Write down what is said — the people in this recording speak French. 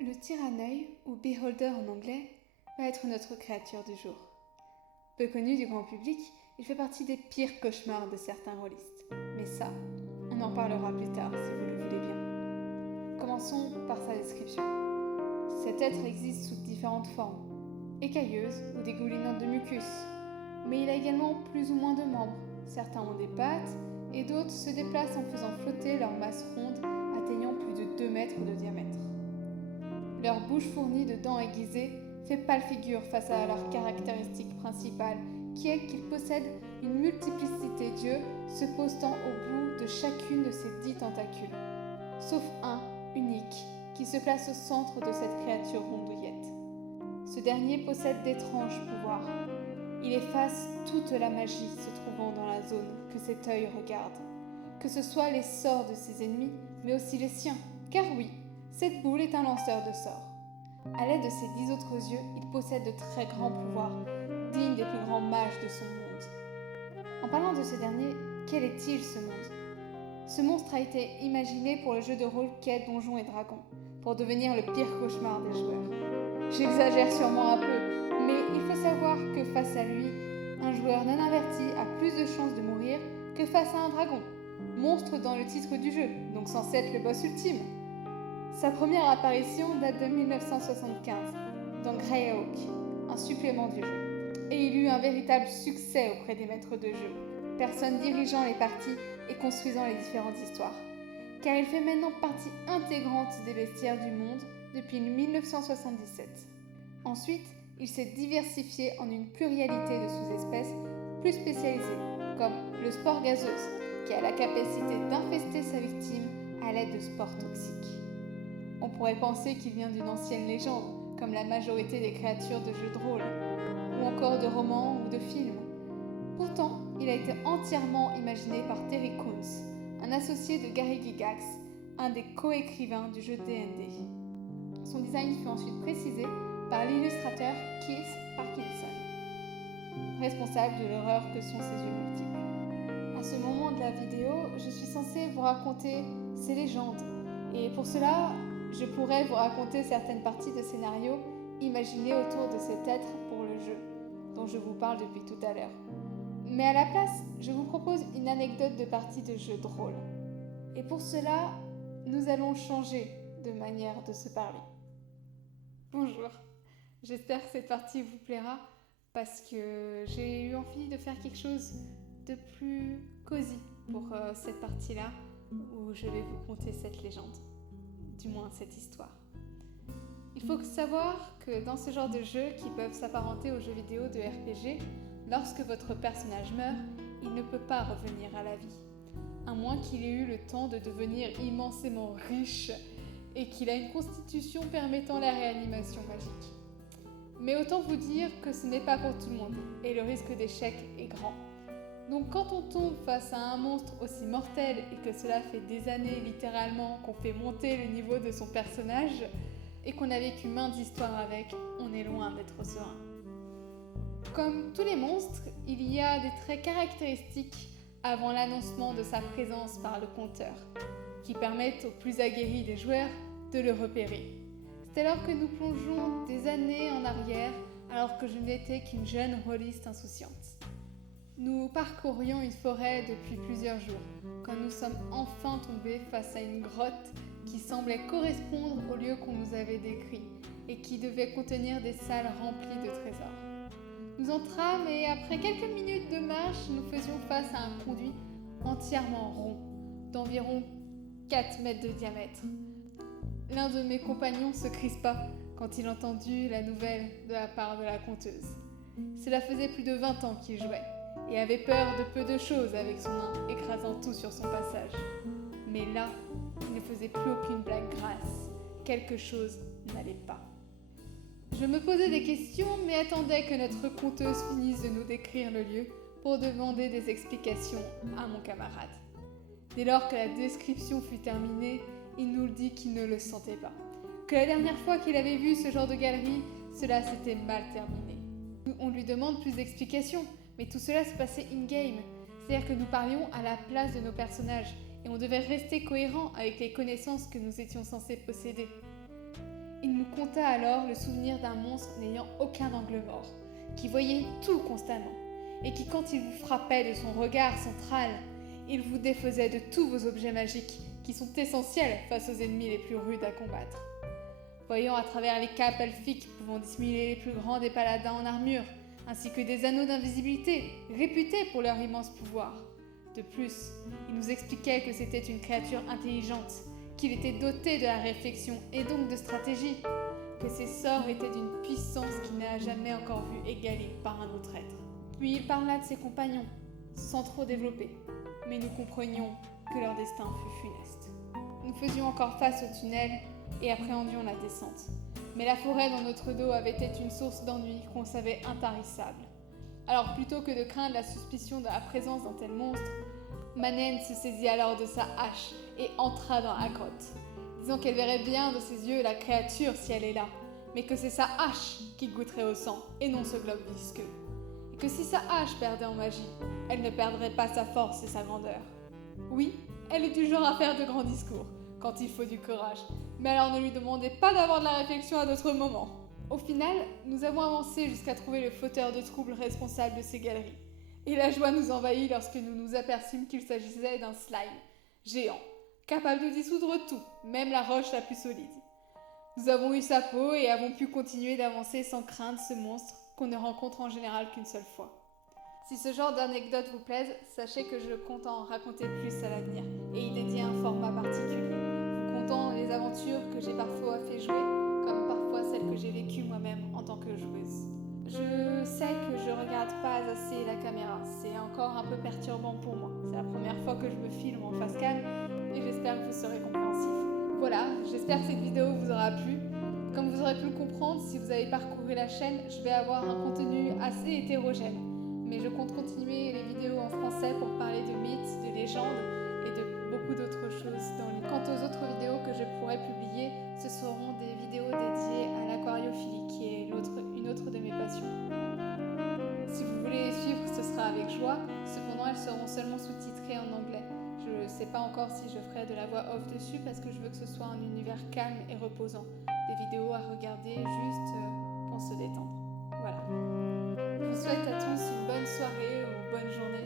Le tir-à-l'œil, ou beholder en anglais, va être notre créature du jour. Peu connu du grand public, il fait partie des pires cauchemars de certains rôlistes. Mais ça, on en parlera plus tard si vous le voulez bien. Commençons par sa description. Cet être existe sous différentes formes, écailleuse ou dégoulinante de mucus, mais il a également plus ou moins de membres. Certains ont des pattes et d'autres se déplacent en faisant flotter leur masse ronde atteignant plus de 2 mètres de diamètre. Leur bouche fournie de dents aiguisées fait pâle figure face à leur caractéristique principale, qui est qu'ils possèdent une multiplicité d'yeux se postant au bout de chacune de ces 10 tentacules, sauf un, unique, qui se place au centre de cette créature rondouillette. Ce dernier possède d'étranges pouvoirs. Il efface toute la magie se trouvant dans la zone que cet œil regarde, que ce soit les sorts de ses ennemis, mais aussi les siens, car oui, cette boule est un lanceur de sorts. À l'aide de ses 10 autres yeux, il possède de très grands pouvoirs, dignes des plus grands mages de son monde. En parlant de ce dernier, quel est-il ce monde ? Ce monstre a été imaginé pour le jeu de rôle qu'est Donjons et Dragons, pour devenir le pire cauchemar des joueurs. J'exagère sûrement un peu, mais il faut savoir que face à lui, un joueur non averti a plus de chances de mourir que face à un dragon, monstre dans le titre du jeu, donc censé être le boss ultime. Sa première apparition date de 1975, dans Greyhawk, un supplément du jeu, et il eut un véritable succès auprès des maîtres de jeu, personnes dirigeant les parties et construisant les différentes histoires, car il fait maintenant partie intégrante des bestiaires du monde depuis 1977. Ensuite, il s'est diversifié en une pluralité de sous-espèces plus spécialisées, comme le spore gazeuse, qui a la capacité d'infester sa victime à l'aide de spores toxiques. On pourrait penser qu'il vient d'une ancienne légende, comme la majorité des créatures de jeux de rôle, ou encore de romans ou de films. Pourtant, il a été entièrement imaginé par Terry Kuntz, un associé de Gary Gygax, un des co-écrivains du jeu D&D. Son design fut ensuite précisé par l'illustrateur Keith Parkinson, responsable de l'horreur que sont ses yeux multiples. À ce moment de la vidéo, je suis censée vous raconter ces légendes, et pour cela, je pourrais vous raconter certaines parties de scénario imaginées autour de cet être pour le jeu, dont je vous parle depuis tout à l'heure. Mais à la place, je vous propose une anecdote de partie de jeu de rôle. Et pour cela, nous allons changer de manière de se parler. Bonjour, j'espère que cette partie vous plaira parce que j'ai eu envie de faire quelque chose de plus cosy pour cette partie-là où je vais vous conter cette légende. Du moins cette histoire. Il faut savoir que dans ce genre de jeux qui peuvent s'apparenter aux jeux vidéo de RPG, lorsque votre personnage meurt, il ne peut pas revenir à la vie, à moins qu'il ait eu le temps de devenir immensément riche et qu'il a une constitution permettant la réanimation magique. Mais autant vous dire que ce n'est pas pour tout le monde, et le risque d'échec est grand. Donc quand on tombe face à un monstre aussi mortel et que cela fait des années littéralement qu'on fait monter le niveau de son personnage et qu'on a vécu maintes histoires avec, on est loin d'être serein. Comme tous les monstres, il y a des traits caractéristiques avant l'annoncement de sa présence par le compteur, qui permettent aux plus aguerris des joueurs de le repérer. C'est alors que nous plongeons des années en arrière, alors que je n'étais qu'une jeune rôliste insouciante. Nous parcourions une forêt depuis plusieurs jours, quand nous sommes enfin tombés face à une grotte qui semblait correspondre au lieu qu'on nous avait décrit et qui devait contenir des salles remplies de trésors. Nous entrâmes et après quelques minutes de marche, nous faisions face à un conduit entièrement rond, d'environ 4 mètres de diamètre. L'un de mes compagnons se crispa quand il entendit la nouvelle de la part de la conteuse. Cela faisait plus de 20 ans qu'il jouait et avait peur de peu de choses avec son nain, écrasant tout sur son passage. Mais là, il ne faisait plus aucune blague grasse. Quelque chose n'allait pas. Je me posais des questions, mais attendais que notre conteuse finisse de nous décrire le lieu pour demander des explications à mon camarade. Dès lors que la description fut terminée, il nous dit qu'il ne le sentait pas. Que la dernière fois qu'il avait vu ce genre de galerie, cela s'était mal terminé. On lui demande plus d'explications, mais tout cela se passait in-game, c'est-à-dire que nous parlions à la place de nos personnages et on devait rester cohérent avec les connaissances que nous étions censés posséder. Il nous conta alors le souvenir d'un monstre n'ayant aucun angle mort, qui voyait tout constamment, et qui, quand il vous frappait de son regard central, il vous défaisait de tous vos objets magiques qui sont essentiels face aux ennemis les plus rudes à combattre. Voyant à travers les capes elfiques pouvant dissimuler les plus grands des paladins en armure, ainsi que des anneaux d'invisibilité, réputés pour leur immense pouvoir. De plus, il nous expliquait que c'était une créature intelligente, qu'il était doté de la réflexion et donc de stratégie, que ses sorts étaient d'une puissance qu'il n'a jamais encore vue égalée par un autre être. Puis il parla de ses compagnons, sans trop développer, mais nous comprenions que leur destin fut funeste. Nous faisions encore face au tunnel et appréhendions la descente, mais la forêt dans notre dos avait été une source d'ennui qu'on savait intarissable. Alors plutôt que de craindre la suspicion de la présence d'un tel monstre, Manen se saisit alors de sa hache et entra dans la grotte, disant qu'elle verrait bien de ses yeux la créature si elle est là, mais que c'est sa hache qui goûterait au sang et non ce globe visqueux, et que si sa hache perdait en magie, elle ne perdrait pas sa force et sa grandeur. Oui, elle est du genre à faire de grands discours, quand il faut du courage, mais alors ne lui demandez pas d'avoir de la réflexion à d'autres moments. Au final, nous avons avancé jusqu'à trouver le fauteur de troubles responsable de ces galeries. Et la joie nous envahit lorsque nous nous aperçûmes qu'il s'agissait d'un slime géant, capable de dissoudre tout, même la roche la plus solide. Nous avons eu sa peau et avons pu continuer d'avancer sans craindre ce monstre qu'on ne rencontre en général qu'une seule fois. Si ce genre d'anecdote vous plaise, sachez que je compte en raconter plus à l'avenir et y dédier un format particulier, vous contant les aventures que j'ai parfois fait jouer, comme parfois celles que j'ai vécues moi-même en tant que joueuse. Je sais que je regarde pas assez la caméra, c'est encore un peu perturbant pour moi. C'est la première fois que je me filme en face cam et j'espère que vous serez compréhensif. Voilà, j'espère que cette vidéo vous aura plu. Comme vous aurez pu le comprendre, si vous avez parcouru la chaîne, je vais avoir un contenu assez hétérogène. Mais je compte continuer les vidéos en français pour parler de mythes, de légendes et de beaucoup d'autres choses dans les... Quant aux autres vidéos que je pourrais publier, ce seront des vidéos dédiées à l'aquariophilie, qui est une autre de mes passions. Si vous voulez les suivre, ce sera avec joie, cependant elles seront seulement sous-titrées en anglais. Je ne sais pas encore si je ferai de la voix off dessus parce que je veux que ce soit un univers calme et reposant. Des vidéos à regarder juste pour se détendre. Voilà. Je vous souhaite à tous une bonne soirée ou bonne journée